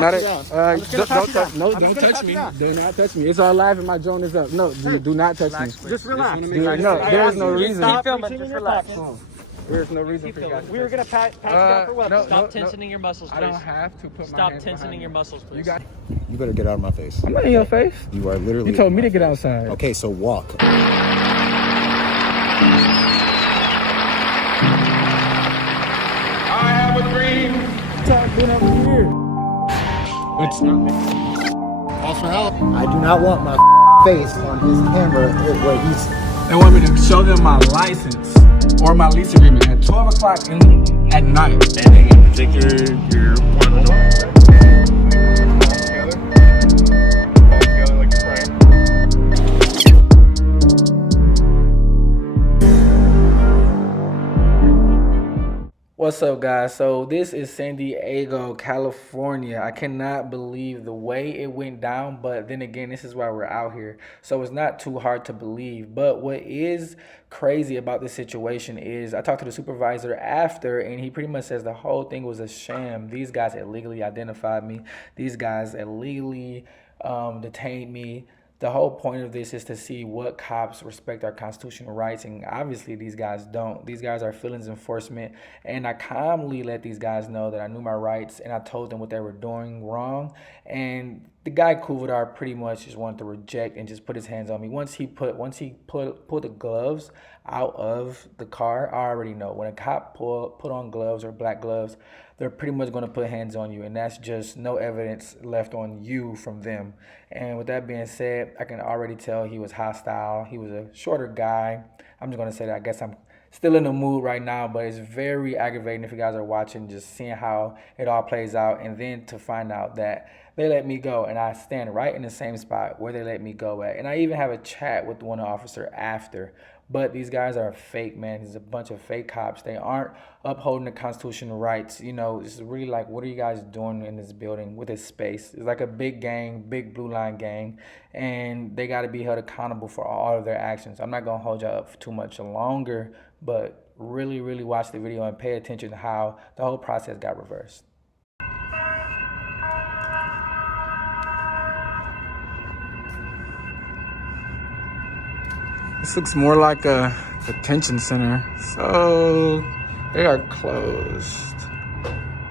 matter. Don't touch me. Do not touch me. It's all live and my drone is up. No, do not touch me. Just relax. No, there's no reason. Keep filming. Just relax. There's no reason for you guys. We were gonna pat you down for weapons. Stop tensioning your muscles, please. I don't have to put my hands Stop tensioning your muscles, please. You better get out of my face. I'm not in your face. You are literally. You told me to get outside. Okay, so walk. I have a dream. Stop being over here. It's not me. Also help. I do not want my face on his camera where he's. They want me to show them my license or my lease agreement at 12 o'clock at night. Anything in particular you're wanting to know? All together like you're praying. What's up, guys? So this is San Diego, California. I cannot believe the way it went down, but then again, this is why we're out here. So it's not too hard to believe. But what is crazy about this situation is I talked to the supervisor after, and he pretty much says the whole thing was a sham. These guys illegally identified me. These guys illegally detained me. The whole point of this is to see what cops respect our constitutional rights, and obviously these guys don't. These guys are feelings enforcement, and I calmly let these guys know that I knew my rights, and I told them what they were doing wrong. And the guy Kuvadar pretty much just wanted to reject and just put his hands on me. Once he pulled the gloves out of the car, I already know when a cop put on gloves or black gloves, they're pretty much going to put hands on you, and that's just no evidence left on you from them. And with that being said, I can already tell he was hostile. He was a shorter guy. I'm just going to say that I guess I'm still in the mood right now, but it's very aggravating if you guys are watching, just seeing how it all plays out, and then to find out that they let me go, and I stand right in the same spot where they let me go at. And I even have a chat with one officer after. But these guys are fake, man. There's a bunch of fake cops. They aren't upholding the constitutional rights. You know, it's really like, what are you guys doing in this building with this space? It's like a big gang, big blue line gang, and they got to be held accountable for all of their actions. I'm not going to hold y'all up for too much longer, but really, really watch the video and pay attention to how the whole process got reversed. This looks more like a detention center. So they are closed.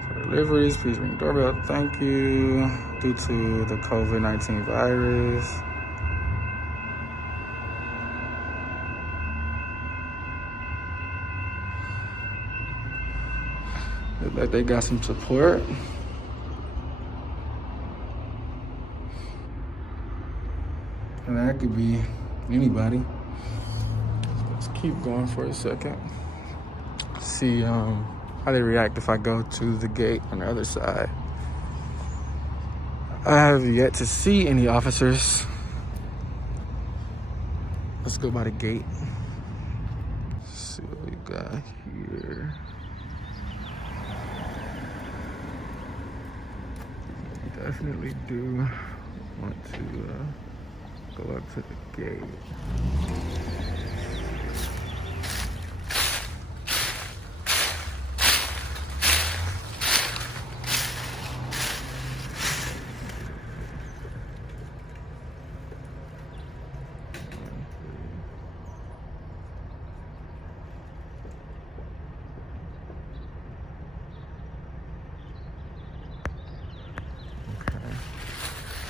For deliveries, please ring doorbell. Thank you. Due to the COVID-19 virus. Look like they got some support. And that could be anybody. Keep going for a second. See how they react if I go to the gate on the other side. I have yet to see any officers. Let's go by the gate. Let's see what we got here. Definitely do want to go up to the gate.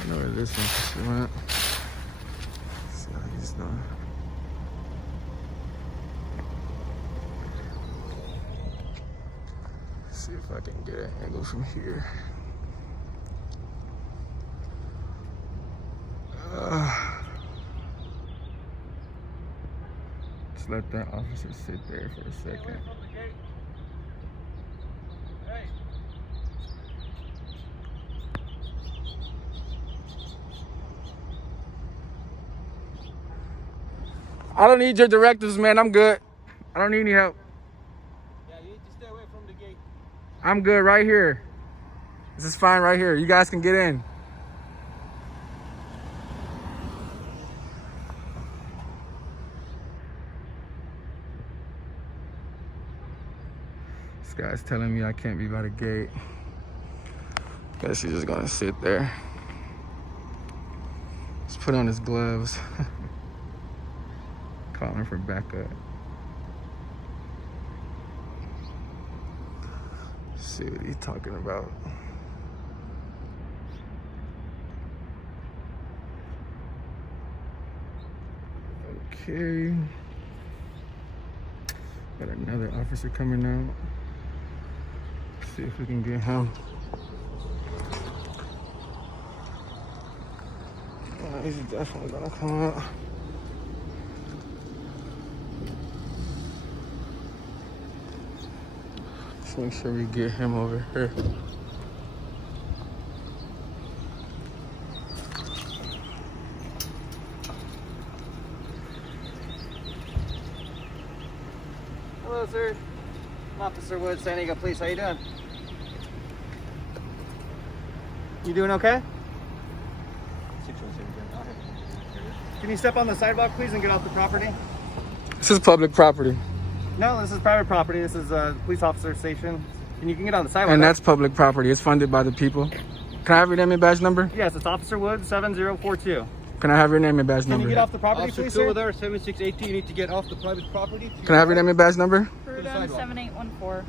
I know where this one went. See how he's doing. See if I can get an angle from here. Just let that officer sit there for a second. I don't need your directives, man. I'm good. I don't need any help. Yeah, you need to stay away from the gate. I'm good right here. This is fine right here. You guys can get in. This guy's telling me I can't be by the gate. Guess he's just gonna sit there. Let's put on his gloves. Calling for backup. See what he's talking about. Okay. Got another officer coming out. Let's see if we can get him. He's definitely gonna come out. Let's make sure we get him over here. Hello, sir. I'm Officer Woods, San Diego Police. How you doing? You doing okay? Can you step on the sidewalk, please, and get off the property? This is public property. No, this is private property. This is a police officer station. And you can get on the sidewalk. And that's public property. It's funded by the people. Can I have your name and badge number? Yes, it's Officer Woods 7042. Can I have your name and badge Can number? you get off the property, please, sir? there, 7680. You need to get off the private property. Can I have your name and badge number? Prudence 7814.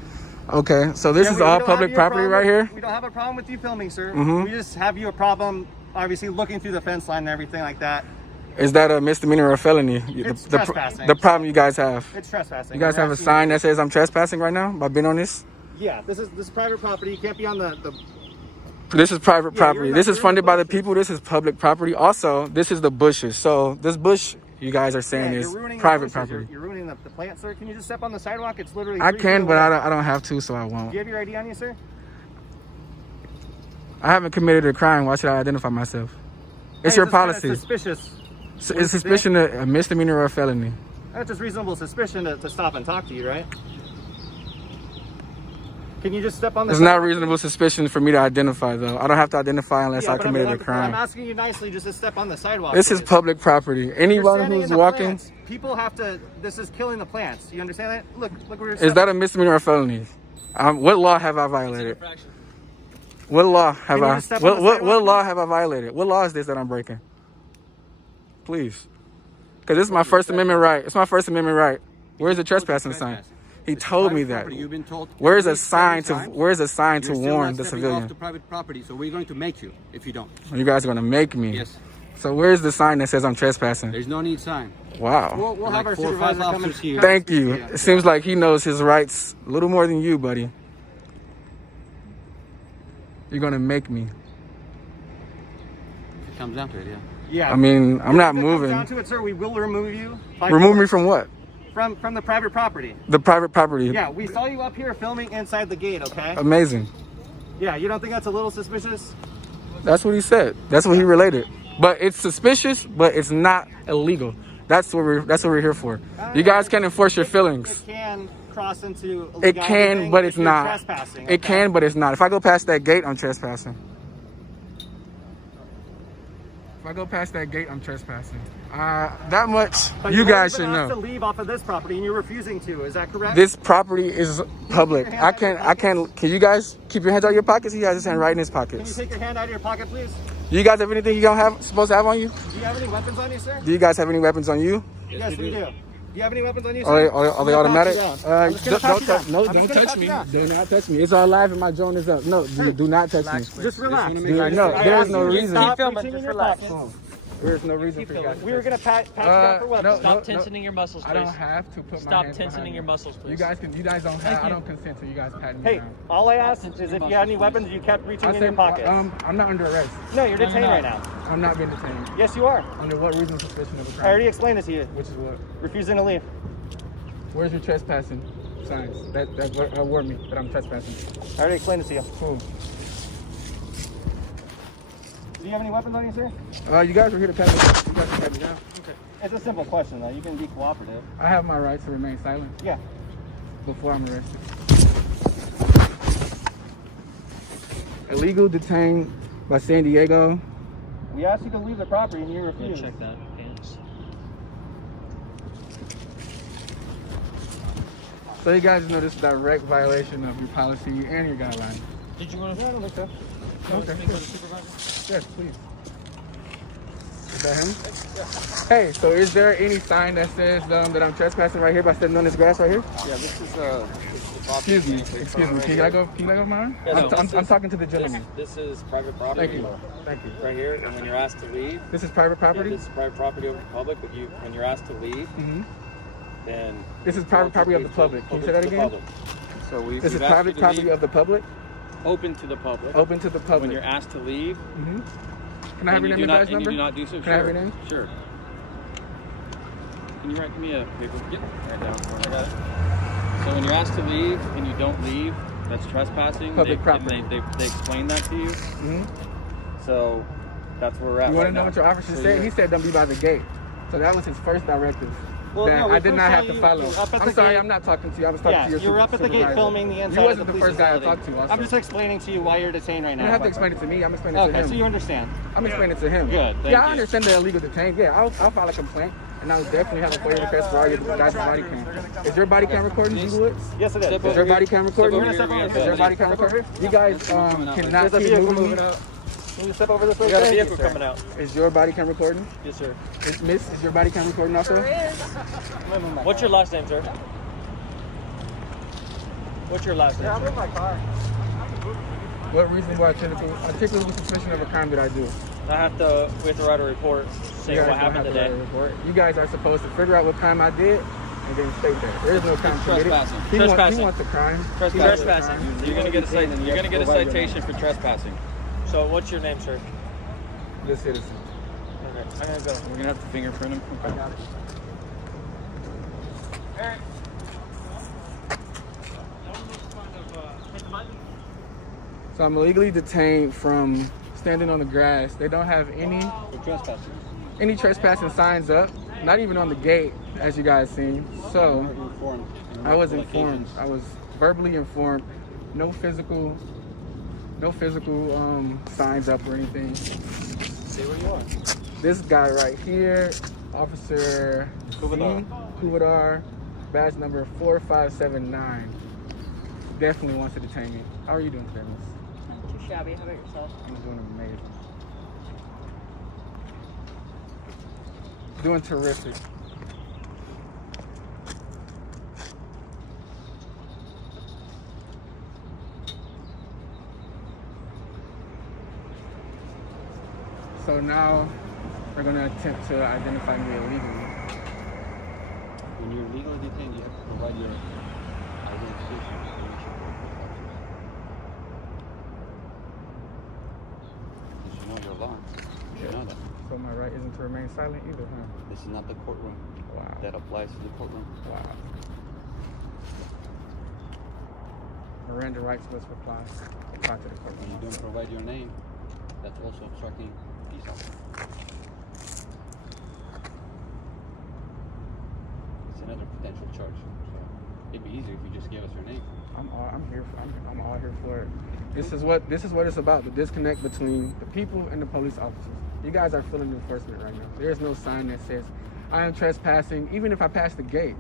Okay, so this Yeah, is we all don't have public you a property problem right here? We don't have a problem with you filming, sir. Mhm. We just have you a problem, obviously, looking through the fence line and everything like that. Is that a misdemeanor or a felony? It's trespassing. The problem you guys have. It's trespassing. You guys We're have a asking sign that says I'm trespassing right now by being on this? Yeah, this is private property. You can't be on the This is private Yeah, property. you're This not- is you're funded in by the bushes. people. This is public property. Also, this is the bushes. So this bush you guys are saying you're is ruining the private bushes. property. You're ruining the plant, sir. Can you just step on the sidewalk? It's literally I 3 can, feet but away. I don't have to, so I won't. Do you have your ID on you, sir? I haven't committed a crime. Why should I identify myself? It's Hey, your just kinda policy. Suspicious. Is suspicion a misdemeanor or a felony? That's just reasonable suspicion to stop and talk to you, right? Can you just step on the It's not sidewalk? reasonable suspicion for me to identify, though. I don't have to identify unless Yeah, I but committed a I'm crime. asking you nicely just to step on the sidewalk. This is please. public property. Anyone You're standing who's in the walking, plants. People have to. This is killing the plants. You understand that? Look where you're. is that a misdemeanor or a felony? What law have I violated? What law have Can you I? just step on the What sidewalk, law have I violated? What law is this that I'm breaking? Please, because this is my First Amendment right. It's my First Amendment right. Where's the trespassing sign? He told me that. You've been told. Where's a sign to warn the You're still civilian? not stepping off the private property, so we're going to make you if you don't. You guys are gonna make me. Yes. So where's the sign that says I'm trespassing? There's no need sign. Wow. We'll have Like our 4 or 5 supervisor come and officers here. Thank you. It seems like he knows his rights a little more than you, buddy. You're gonna make me. If it comes down to it, yeah. Yeah. I mean, I'm not If it comes moving. down to it, sir, we will remove you. by Remove me force from what? from the private property. The private property. Yeah, we saw you up here filming inside the gate. Okay. Amazing. Yeah, you don't think that's a little suspicious? That's what he said. That's what he related. But it's suspicious, but it's not illegal. That's what we're here for. You guys can enforce your feelings. It can cross into. It legality can, thing but if it's you're not. Trespassing. It can, but it's not. If I go past that gate, I'm trespassing. If I go past that gate, I'm trespassing. That much But you you've guys already should been asked know. to leave off of this property, and you're refusing to. Is that correct? This property is public. Keep your hands out of your I can't. Can you guys keep your hands out of your pockets? He has his hand right in his Can you pockets. take your hand out of your pocket, please? You guys have anything you don't have supposed to have on you? Do you have any weapons on you, sir? Do you guys have any weapons on you? Yes, we do. Do you have any weapons on you, Are sir? they, are they automatic? I'm just gonna pat you down. No, I'm don't just gonna touch pat me. you down. Do not touch me. It's all live and my drone is up. No, do not touch me. Just relax. Dude, no, I there's asked no you to reason. stop filming, reaching just in your relax. pocket. There's no reason for you guys. We were gonna pat you down for weapons. no, Stop tensioning your muscles, I please. don't have to put my Stop hands tensioning behind your me. muscles, please. You guys don't have. I don't consent to you guys patting me Hey, down. all I asked is if you had any weapons, you kept reaching I in your said, pockets. I'm not under arrest. No, you're detained right now. I'm not being detained. Yes, you are. Under what reason of suspicion of a I crime? already explained it to you. Which is what? Refusing to leave. Where's your trespassing signs? That warn me that I'm trespassing. I already explained it to you. Cool. Do you have any weapons on you, sir? You guys were here to pat me down. You guys can pat me down. Okay. It's a simple question, though. You can be cooperative. I have my right to remain silent Yeah. before I'm arrested. Illegal detained by San Diego. We asked you to leave the property and you Go refused. check that. Pants. So you guys know this is a direct violation of your policy and your guidelines. Did you want Yeah, I to? don't think so. Okay. Yes, please. Is that him? Hey, so is there any sign that says that I'm trespassing right here by stepping on this grass right here? Yeah, this is Excuse me. Can I go mine? I'm talking to the gentleman. This is private property. Thank you. Right here, and when you're asked to leave, This is private property? this is private property of the public. But when you're asked to leave, then This is private property of the public. Can you say that again? So This is private property of the public? open to the public. Open to the public. When you're asked to leave, Can I have your name and badge and number? you do not do so. Can I have your name? Sure. Can you write me a paper? Yep. Right down. I got it. So when you're asked to leave and you don't leave, that's trespassing. Public property. And they explain that to you. So that's where we're at. You want right to know now. what your officer So said? you're- He said don't be by the gate. So that was his first directive. Well, that no, we I did first not saw have to you follow. up at I'm the sorry, gate. I'm not talking to you. I was talking Yeah, to your you were up at the gate supervisor. filming the inside You wasn't of the the first guy I police talked to. Also. I'm just explaining to you why you're detained right You now. don't have to explain it to me. I'm explaining it to Okay, him. so you understand. I'm explaining it to him. Good, thank Yeah, I you. understand the illegal detained. Yeah, I'll file a complaint. And I would definitely have a FOIA request for all your guys' body cam. Is your body cam recording, G Woods? Yes, it is. Is your body cam recording? over here. Is your body cam recording? You guys cannot There's a keep vehicle moving. moving out. Can you step over this way? You got a Thank you, vehicle sir. coming out. Is your body cam recording? Yes, sir. Miss, is your body cam recording also? What's your last name, sir? What's your last name? Yeah, I'm in my car. What reasonable articulable suspicion of a crime did I do? We have to write a report saying You guys what don't happened have to write today. a report. You guys are supposed to figure out what crime I did and then state that. There is no crime committed. Trespassing. He Trespassing. wants a crime. Trespassing. You're gonna get a citation for trespassing. So what's your name, sir? Good citizen. Okay, I'm gonna go. We're gonna have to fingerprint him. Okay. So I'm illegally detained from standing on the grass. They don't have For trespassing. any trespassing signs up, not even on the gate, as you guys seen. So Informed. I was informed. I was verbally informed. No physical signs up or anything. Stay where you are. This guy right here, Officer Kuvadar, badge number 4579, definitely wants to detain me. How are you doing today, miss? Not too shabby. How about yourself? I'm doing amazing. Doing terrific. So now they're going to attempt to identify me illegally. When you're legally detained, you have to provide your identification. You should know your law. You should know that. So my right isn't to remain silent either, huh? This is not the courtroom. Wow. That applies to the courtroom. Wow. Miranda rights must apply to the When you courtroom. don't provide your name, that's also obstructing peace officer. It's another potential charge. So it'd be easier if you just gave us your name. I'm all here for it. This is what it's about, the disconnect between the people and the police officers. You guys are filling enforcement right now. There's no sign that says I am trespassing, even if I pass the gate.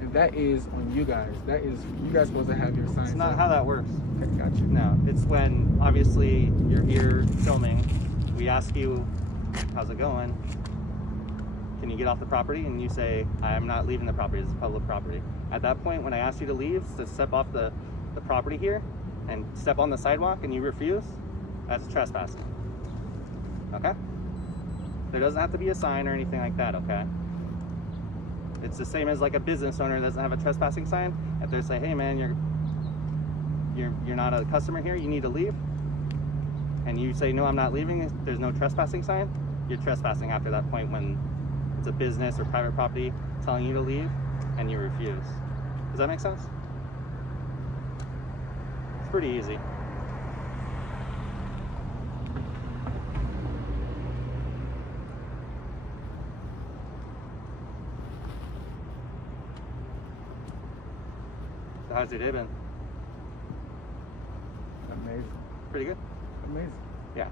And that is on you guys. That is, you guys supposed to have your signs It's not up. how that works. Okay, got you. No, it's when obviously you're here filming. We ask you, how's it going? Can you get off the property? And you say, I am not leaving the property. It's public property. At that point, when I ask you to leave, to step off the property here and step on the sidewalk and you refuse, that's trespassing. Okay? There doesn't have to be a sign or anything like that, okay? It's the same as like a business owner that doesn't have a trespassing sign. If they say, hey man, you're not a customer here, you need to leave. And you say, no, I'm not leaving, there's no trespassing sign, you're trespassing after that point when it's a business or private property telling you to leave and you refuse. Does that make sense? It's pretty easy. So how's your day been? Amazing. Pretty good? Amazing. Yeah.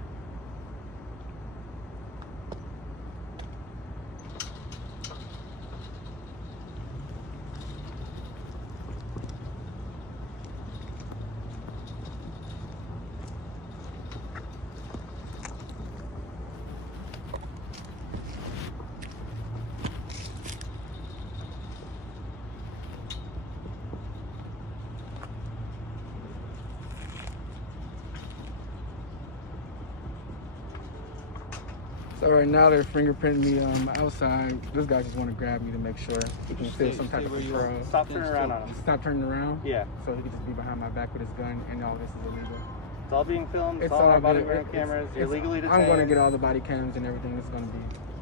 So right now they're fingerprinting me outside. This guy just want to grab me to make sure he can feel some type of control. Stop turning around on him. Stop turning around? Yeah. So he can just be behind my back with his gun, and all this is illegal. It's all being filmed. It's all on our body cameras. You're legally detained. I'm going to get all the body cams and everything. It's going to be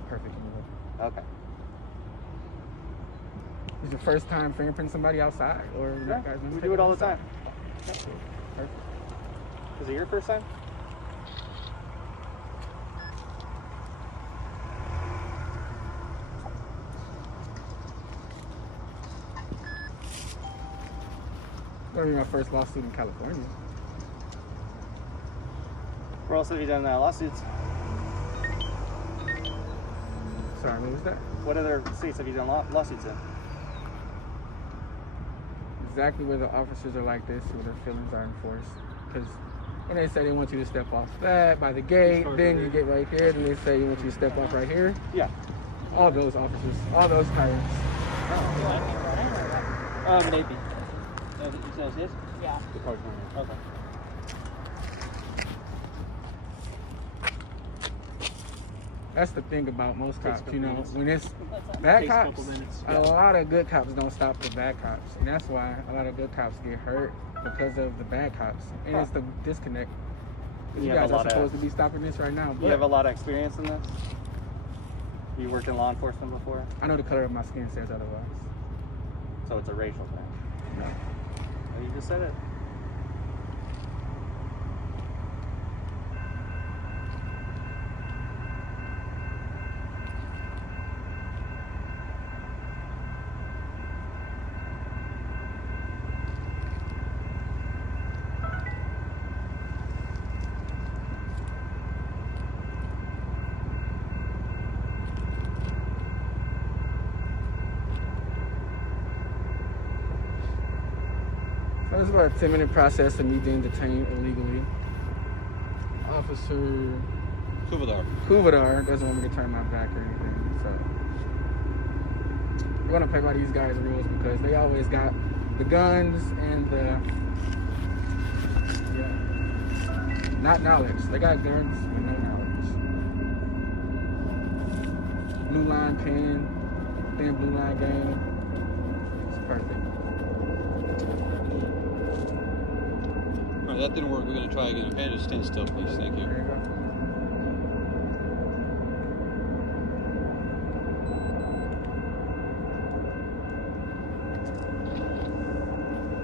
perfect anyway. Okay. Is your first time fingerprinting somebody outside? Or Yeah, we do it all the time. Perfect. Is it your first time? Going to be my first lawsuit in California. Where else have you done lawsuits? Sorry, what was that? What other states have you done lawsuits in? Exactly where the officers are like this, where their feelings are enforced. Because when they say they want you to step off that by the gate, then you get right here, then they say you want you to step off right here. Yeah. All those officers, all those tyrants. Maybe. You said his? Yeah. Okay. That's the thing about most cops, you know, when it's What's that? bad Takes a cops, couple minutes. a lot of good cops don't stop the bad cops. And that's why a lot of good cops get hurt because of the bad cops. And it's the disconnect. You guys are supposed to be stopping this right now. You have a lot of experience in this? You worked in law enforcement before? I know the color of my skin says otherwise. So it's a racial thing? No. Well, you just said it. So it's about a 10-minute process of me being detained illegally. Officer Kuvadar doesn't want me to turn my back or anything, so we're gonna play by these guys' rules because they always got the guns and the not knowledge. They got guns with no knowledge. Blue line pin, then blue line game. It's perfect. Alright, that didn't work. We're gonna try again, okay? Just stand still, please. Thank you. There you go.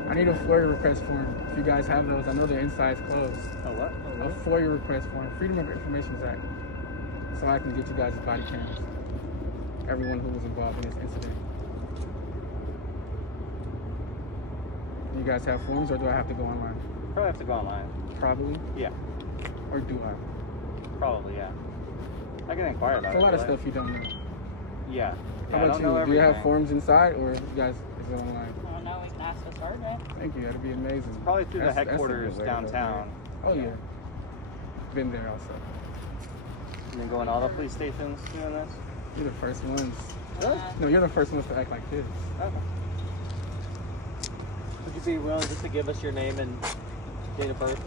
I need a FOIA request form. If you guys have those, I know the inside's closed. Oh, what? A FOIA request form, Freedom of Information Act, so I can get you guys' body cams. Everyone who was involved in this incident. Do you guys have forms, or do I have to go online? Probably have to go online. Probably. Yeah. Or do I? Probably, yeah. I can inquire about it. There's a lot of but- stuff you don't know. Yeah. How I about don't you? know Do you everything. have forms inside, or you guys is it online? I don't know. We can ask the sergeant. Thank you. That'd be amazing. Probably through the That's a good headquarters way to go downtown. there. Oh yeah. Been there also. You been going to all the police stations doing this? You're the first ones. Really? No, you're the first ones to act like this. Okay. Would you be willing just to give us your name and date of birth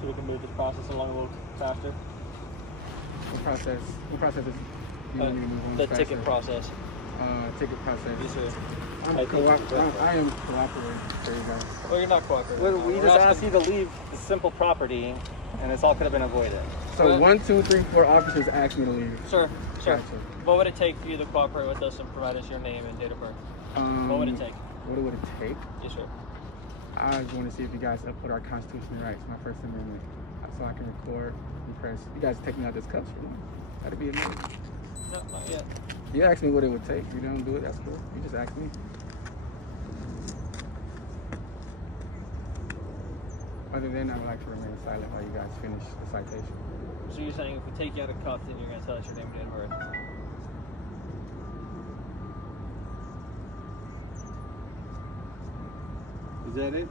so we can move this process along a little faster? What process is do you want me to move on The faster? ticket process. Ticket process. Yes, sir. I am cooperating for you guys. Well, you're not cooperating. Well, we We're just asking- asked you to leave the simple property, and this all could have been avoided. So Well- 1, 2, 3, 4 officers asked me to leave. Sir, Gotcha. what would it take for you to cooperate with us and provide us your name and date of birth? What would it take? What would it take? Yes, sir. I just want to see if you guys uphold our constitutional rights, my First Amendment, so I can record and press. You guys take me out this cuffs for me. That'd be amazing. No, not yet. You asked me what it would take. If you don't do it, that's cool. You just asked me. Other than I would like to remain silent while you guys finish the citation. So you're saying if we take you out of cuff, then you're going to tell us your name and date of birth? Is that it?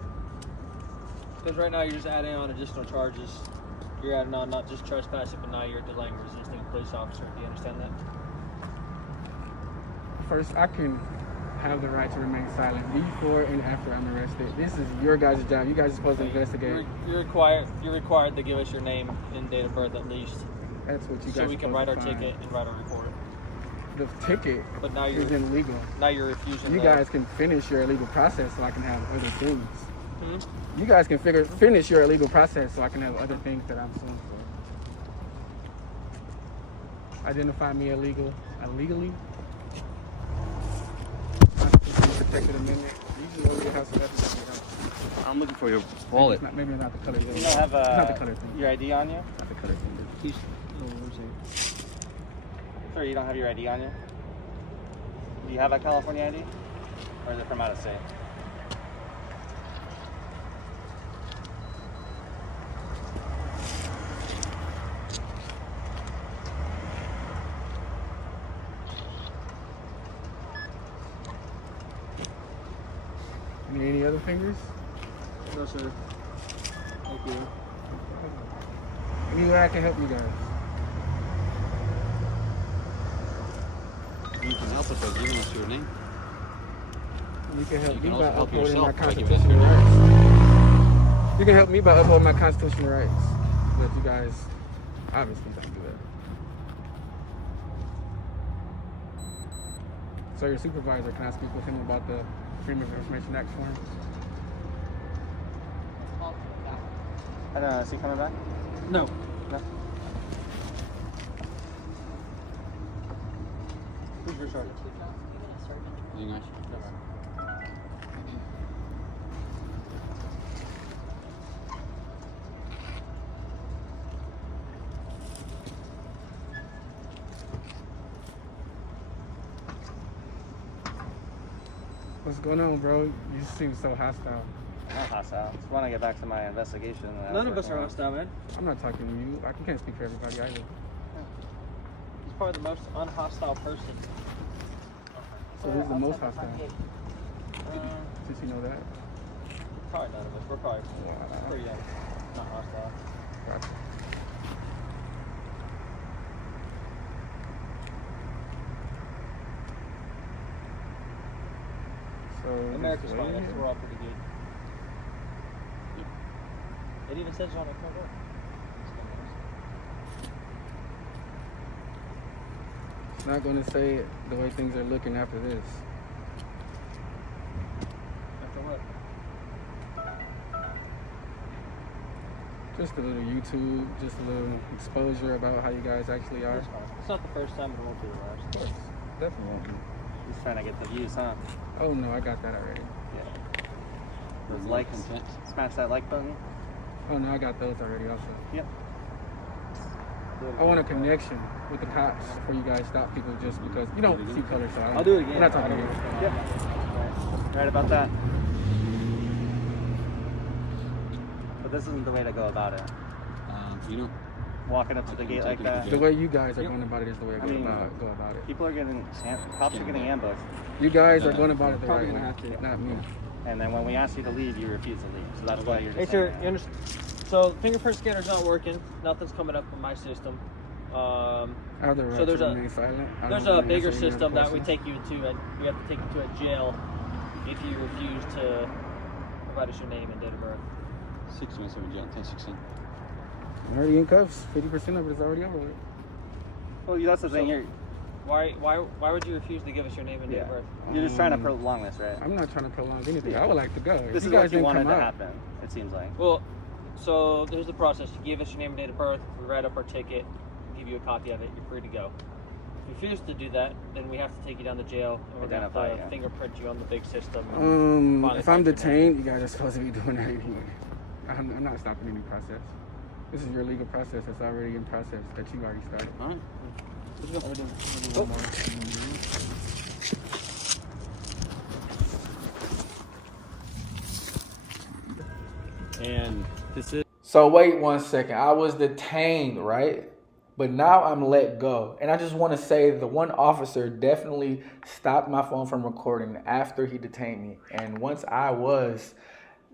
Because right now you're just adding on additional charges. You're adding on not just trespassing, but now you're delaying resisting a police officer. Do you understand that? First, I can have the right to remain silent before and after I'm arrested. This is your guys' job. You guys are supposed to investigate. You're required to give us your name and date of birth at least. That's what you guys So we can supposed write to our find. ticket and write our report. The ticket But now is you're illegal. refusing. You guys can finish your illegal process so I can have other things. Hmm? You guys can finish your illegal process so I can have other things that I'm suing for. Identify me illegally. Constitution protected amendment. Usually over your house, so that's your house. I'm looking for your wallet. Maybe it's not the color. You don't have it's not the color thing. your ID on you? Not the color thing. Please. Sir, you don't have your ID on you? Do you have a California ID? Or is it from out of state? Need any other fingers? No, sir. Thank you. Any way I can help you guys? You can help us by giving us your name. You can help You me can by also help upholding my yourself by giving us constitutional your rights. You can help me by upholding my constitutional rights. But you guys obviously don't do that. So your supervisor, can I speak with him about the Freedom of Information Act form? I don't know, is he coming back? No. No? Who's your sergeant? You guys. What's going on, bro? You seem so hostile. I'm not hostile. Just want to get back to my investigation. None of us are hostile, man. I'm not talking to you. I can't speak for everybody either. He's probably the most unhostile person. So who's the most hostile? Since you know that. Probably none of us. We're probably pretty not hostile. Gotcha. So America's this fine. lady That's, here? we're all pretty good. It even says it on the cover. It's not going to say it the way things are looking after this. After what? Just a little YouTube, just a little exposure about how you guys actually are. It's fine. It's not the first time, it won't be the last. Of course, definitely won't be. Just trying to get the views, huh? Oh no, I got that already. Yeah. Those likes. Smash that like button. Oh no, I got those already also. Yep. I want a connection with the cops before you guys stop people just because you don't see color, so I don't. I'll do it again. We're not talking I don't about know. it. Yep. Right about that. But this isn't the way to go about it. You know, Walking up to the gate like that. The way you guys are going about it is the way I I mean, go about it. People are getting, cops are getting ambushed. You guys are going about it the Probably right gonna way, have to. not me. And then when we ask you to leave, you refuse to leave. So that's why you're just Hey, sir, saying you understand? So, fingerprint scanner's not working. Nothing's coming up in my system. I have the right So there's to a- remain silent. I There's don't a wanna bigger answer any system that we questions. take you to, and we have to take you to a jail if you refuse to provide us your name and date of birth. 627 jail, 1016. I'm already in cuffs. 50% of it is already over with. Well, that's the thing. Why would you refuse to give us your name and date of birth? You're just trying to prolong this, right? I'm not trying to prolong anything. I would like to go. If This you is guys what you didn't wanted come to out, happen, it seems like. Well, so there's the process. You give us your name and date of birth, we write up our ticket, give you a copy of it, you're free to go. If you refuse to do that, then we have to take you down to jail and we're going to Identify have to you. fingerprint you on the big system. if I'm detained, you guys are supposed to be doing that anyway. I'm not stopping any process. This is your legal process that's already in process that you already started. All right. And this is So wait 1 second. I was detained, right? But now I'm let go. And I just want to say the one officer definitely stopped my phone from recording after he detained me. And once I was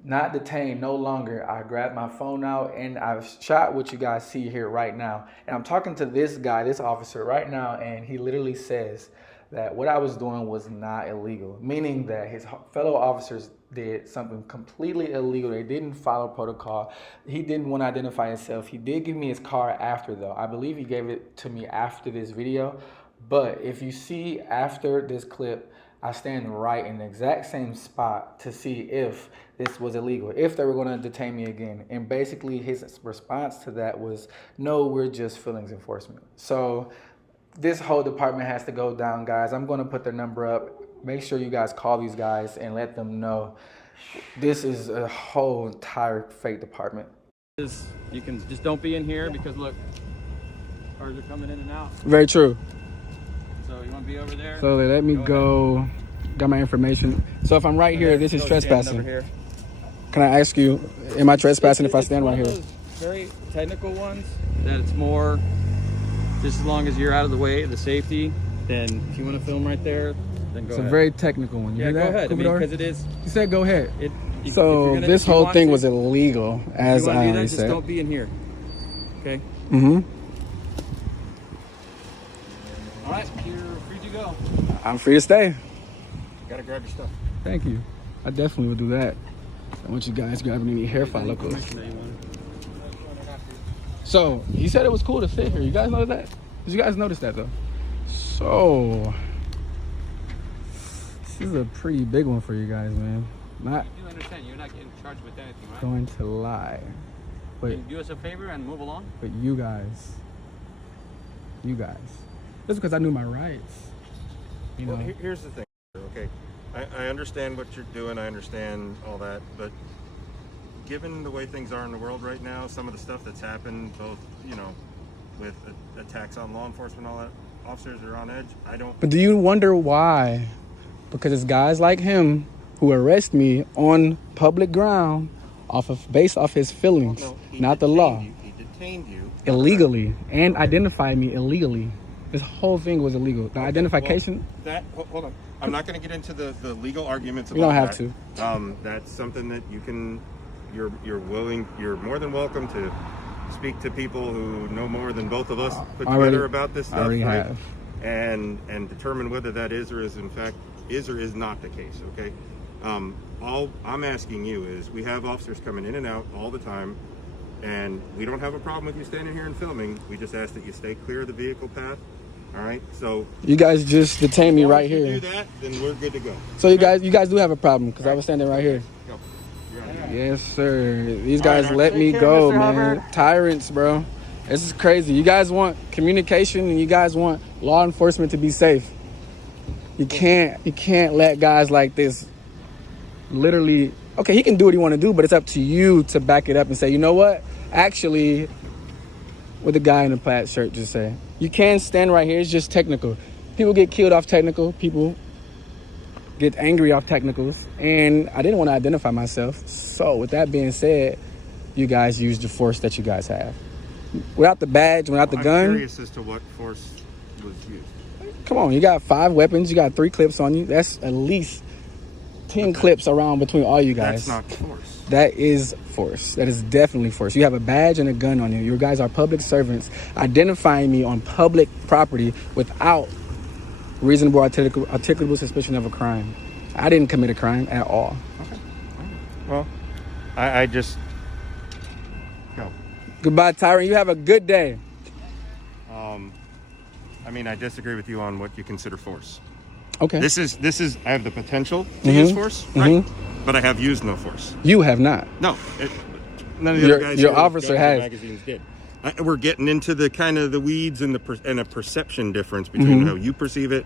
not detained no longer, I grabbed my phone out and I've shot what you guys see here right now. And I'm talking to this guy, this officer right now, and he literally says that what I was doing was not illegal, meaning that his fellow officers did something completely illegal. They didn't follow protocol. He didn't want to identify himself. He did give me his car after, though. I believe he gave it to me after this video. But if you see after this clip, I stand right in the exact same spot to see if this was illegal, if they were going to detain me again. And basically his response to that was, no, we're just fillings enforcement. So this whole department has to go down, guys. I'm going to put their number up. Make sure you guys call these guys and let them know this is a whole entire fake department. You can just don't be in here because look, cars are coming in and out. Very true. So you want to be over there? So they let me go. Got my information. So if I'm right here, this is trespassing. Over here. Can I ask you, am I trespassing if I stand right It's here? one of those very technical ones that it's more just as long as you're out of the way, the safety. Then if you want to film right there, then go It's ahead. a very technical one. You yeah, hear go that, ahead. I mean, Kubador? because it is. You said go ahead. So This whole thing was illegal, as I already just said. don't be in here. Okay. Mm-hmm. All right, you're free to go. I'm free to stay. Gotta grab your stuff. Thank you. I definitely would do that. I want you guys grabbing any hair follicles. So he said it was cool to sit here. You guys know that? Did you guys notice that though? So this is a pretty big one for you guys, man. Not You understand? You're not getting charged with anything, right? going to lie, but Can you do us a favor and move along? you guys, just because I knew my rights, you know. Well, here's the thing. Okay, I understand what you're doing. I understand all that, but given the way things are in the world right now, some of the stuff that's happened, both with attacks on law enforcement, all that, officers are on edge. I don't. But do you wonder why? Because it's guys like him who arrest me on public ground based off his feelings, Well, no, not the law. He detained you Illegally and identified me illegally. This whole thing was illegal. The identification. Well, hold on. I'm not going to get into the legal arguments about You don't have that. That's something that you can. You're more than welcome to speak to people who know more than both of us put together about this stuff, I already right? have. And determine whether that is or is not the case. Okay. All I'm asking you is, we have officers coming in and out all the time, and we don't have a problem with you standing here and filming. We just ask that you stay clear of the vehicle path. All right. So You guys just detained me right if you here. do that, then we're good to go. So you guys do have a problem because I was standing right here. Go. You're out of here. Yes, sir. These guys right, let take me care, go, Mr. man. Hubbard. Tyrants, bro. This is crazy. You guys want communication and you guys want law enforcement to be safe. You can't let guys like this literally. Okay, he can do what he want to do, but it's up to you to back it up and say, you know what? Actually, what the guy in the plaid shirt just said. You can stand right here. It's just technical. People get killed off technical. People get angry off technicals. And I didn't want to identify myself. So with that being said, you guys use the force that you guys have. Without the badge, without the gun. I'm curious as to what force was used. Come on, you got 5 weapons. You got 3 clips on you. That's at least 10 clips around between all you guys. That's not force. That is force. That is definitely force. You have a badge and a gun on you. You guys are public servants identifying me on public property without reasonable articulable suspicion of a crime. I didn't commit a crime at all. Okay. Well, I just go. Goodbye, Tyrant. You have a good day. I disagree with you on what you consider force. Okay. This is. I have the potential to use force, right? But I have used no force. You have not. No, none of the other guys. Your who have officer guns and has. magazines did. We're getting into the kind of the weeds and a perception difference between how you perceive it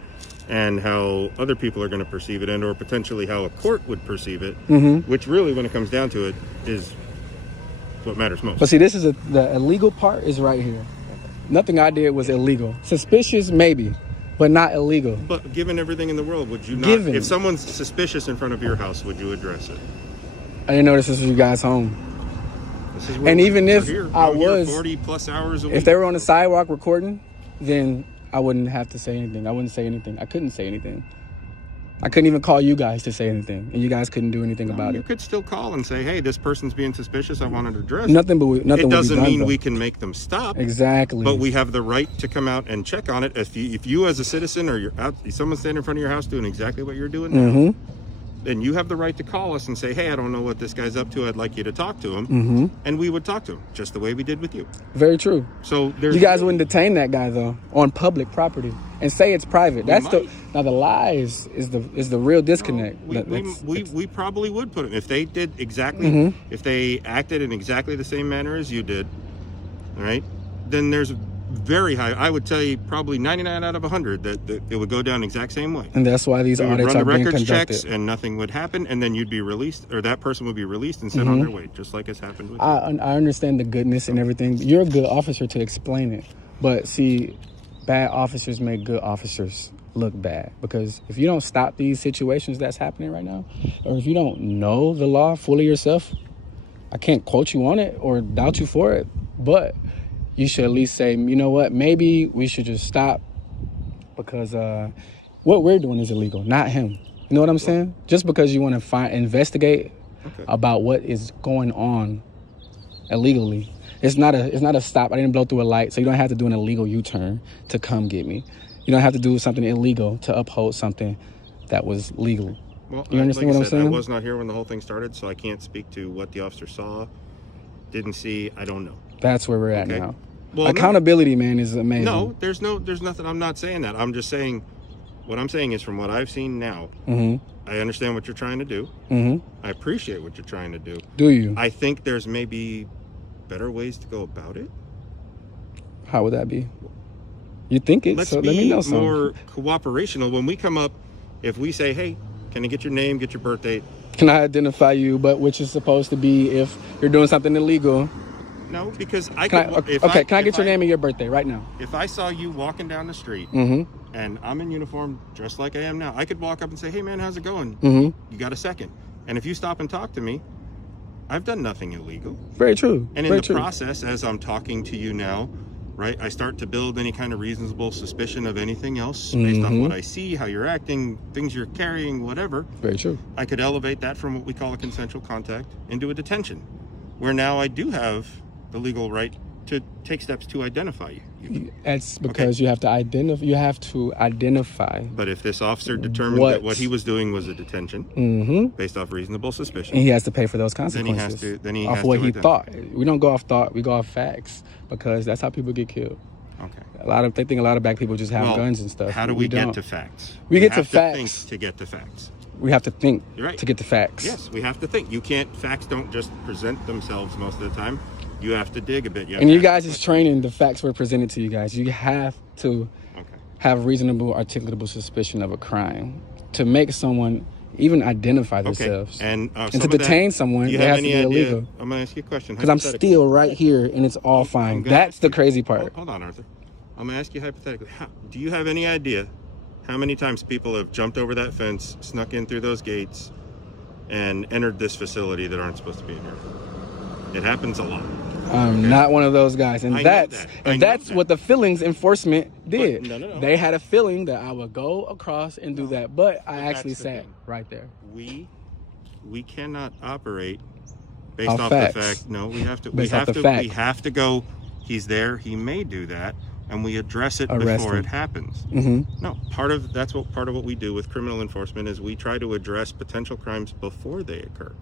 and how other people are going to perceive it, and or potentially how a court would perceive it. Which really, when it comes down to it, is what matters most. But see, this is the illegal part is right here. Nothing I did was illegal. Suspicious, maybe, but not illegal. But given everything in the world, would you not? Given. If someone's suspicious in front of your house, would you address it? I didn't know this was you guys' home. This is where And even we're if here. I We're here was, 40 plus hours a week. if they were on the sidewalk recording, then I wouldn't have to say anything. I wouldn't say anything. I couldn't say anything. I couldn't even call you guys to say anything, and you guys couldn't do anything about You it. could still call and say, hey, this person's being suspicious. I wanted to address Nothing but nothing. It doesn't mean though. we can make them stop. Exactly. But we have the right to come out and check on it. If you as a citizen, or you're out, someone standing in front of your house doing exactly what you're doing now, then you have the right to call us and say, hey, I don't know what this guy's up to. I'd like you to talk to him. And we would talk to him, just the way we did with you. Very true. So you guys wouldn't detain that guy though on public property and say it's private. That's the lies is the real disconnect. No, we probably would put him if they did exactly if they acted in exactly the same manner as you did. All right, then there's very high. I would tell you probably 99 out of 100 that it would go down the exact same way. And that's why these audits run are the being records conducted. checks and nothing would happen, and then you'd be released, or that person would be released and sent on their way, just like it's happened with you. I understand the goodness and everything. You're a good officer to explain it, but see, bad officers make good officers look bad, because if you don't stop these situations that's happening right now, or if you don't know the law fully yourself, I can't quote you on it or doubt you for it, but you should at least say, you know what, maybe we should just stop, because what we're doing is illegal, not him. You know what I'm saying? Just because you want to investigate about what is going on illegally, it's not a stop. I didn't blow through a light, so you don't have to do an illegal U-turn to come get me. You don't have to do something illegal to uphold something that was legal. Well, you understand what I'm saying? I was not here when the whole thing started, so I can't speak to what the officer saw, didn't see. I don't know. That's where we're at now. Well, accountability, man, is amazing. No, there's nothing. I'm not saying that. I'm just saying, what I'm saying is from what I've seen now, I understand what you're trying to do. I appreciate what you're trying to do. Do you? I think there's maybe better ways to go about it. How would that be? You think it? Let's so be let me know something. more cooperational. When we come up, if we say, hey, can I get your name, get your birth date? Can I identify you? But which is supposed to be if you're doing something illegal. No, because can I get your name and your birthday right now? If I saw you walking down the street and I'm in uniform just like I am now, I could walk up and say, hey man, how's it going? You got a second? And if you stop and talk to me, I've done nothing illegal. Very true. And in the process, as I'm talking to you now, right, I start to build any kind of reasonable suspicion of anything else based on what I see, how you're acting, things you're carrying, whatever. Very true. I could elevate that from what we call a consensual contact into a detention, where now I do have the legal right to take steps to identify you. That's because you have to identify. But if this officer determined that what he was doing was a detention based off reasonable suspicion, and he has to pay for those consequences. Then he off has to what he identify. thought. We don't go off thought, we go off facts, because that's how people get killed. Okay. They think a lot of black people just have guns and stuff. How do we get to facts? We get to have facts. Think to get to facts. We have to think You're right. to get to facts. Yes, we have to think. Facts don't just present themselves most of the time. You have to dig a bit. And you guys is training, the facts were presented to you guys. You have to have reasonable, articulable suspicion of a crime to make someone even identify themselves. And to detain someone, it has to be illegal. I'm going to ask you a question. Because I'm still right here and it's all fine. That's the crazy part. Hold on, Arthur. I'm going to ask you hypothetically. Do you have any idea how many times people have jumped over that fence, snuck in through those gates, and entered this facility that aren't supposed to be in here? It happens a lot. I'm not one of those guys, and that's what the feelings enforcement did. No. They had a feeling that I would go across and do that, but I actually sat right there. We cannot operate based off facts. the fact. No, we have to. Based we off have the to. fact. We have to go. He's there. He may do that, and we address it before it happens. No, part of what we do with criminal enforcement is we try to address potential crimes before they occur.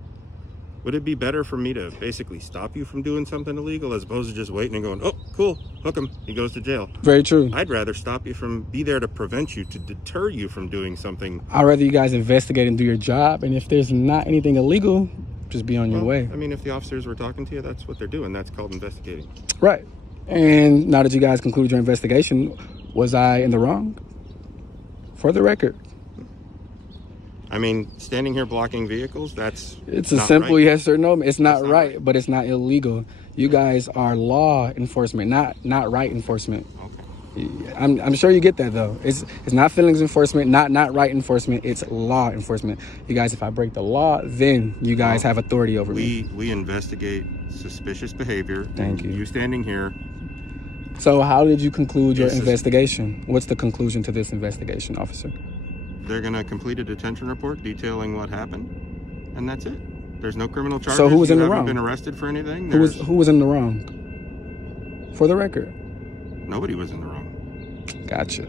Would it be better for me to basically stop you from doing something illegal as opposed to just waiting and going, oh, cool, hook him, he goes to jail? Very true. I'd rather stop you be there to prevent you, to deter you from doing something. I'd rather you guys investigate and do your job, and if there's not anything illegal, just be on your way. I mean, if the officers were talking to you, that's what they're doing. That's called investigating. Right. And now that you guys concluded your investigation, was I in the wrong? For the record. I mean, standing here blocking vehicles, it's a simple yes or no. It's not right, but it's not illegal. You guys are law enforcement, not right enforcement. Okay. I'm sure you get that though. It's not feelings enforcement, not right enforcement. It's law enforcement. You guys, if I break the law, then you guys have authority over me. We investigate suspicious behavior. Thank you. You standing here. So how did you conclude your investigation? What's the conclusion to this investigation, officer? They're gonna complete a detention report detailing what happened, and that's it. There's no criminal charges. So who was in the You wrong? haven't been arrested for anything. Who was in the wrong? For the record. Nobody was in the wrong. Gotcha.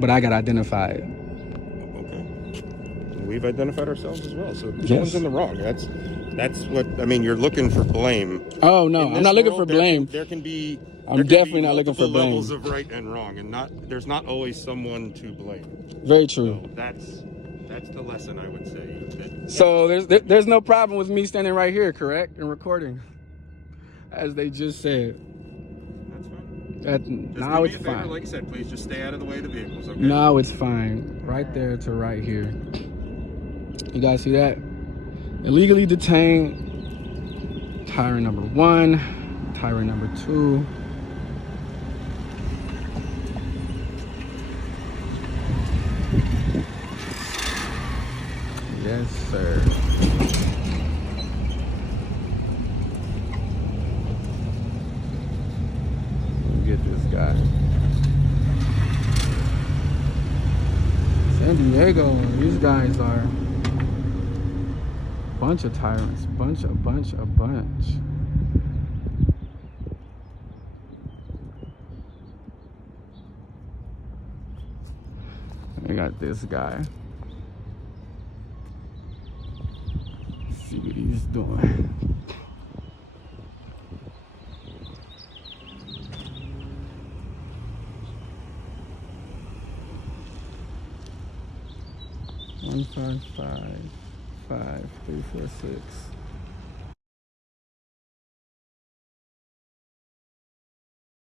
But I got identified. Okay. We've identified ourselves as well. So no Yes. one's in the wrong. That's what I mean. You're looking for blame. Oh no, I'm not looking for blame. There can be. I'm definitely not looking for multiple blame. levels of right and wrong, and there's not always someone to blame. Very true. So that's the lesson, I would say. So there's no problem with me standing right here, correct, and recording, as they just said. That's fine. Now it's Just do me a favor, fine. like I said, please just stay out of the way of the vehicles, okay? Now it's fine. Right there to right here. You guys see that? Illegally detained. Tyrant number 1. Tyrant number 2. Yes, sir. Get this guy. San Diego, these guys are a bunch of tyrants. Bunch. We got this guy. Let's see what he's doing. One 5 5 5 3 4 6.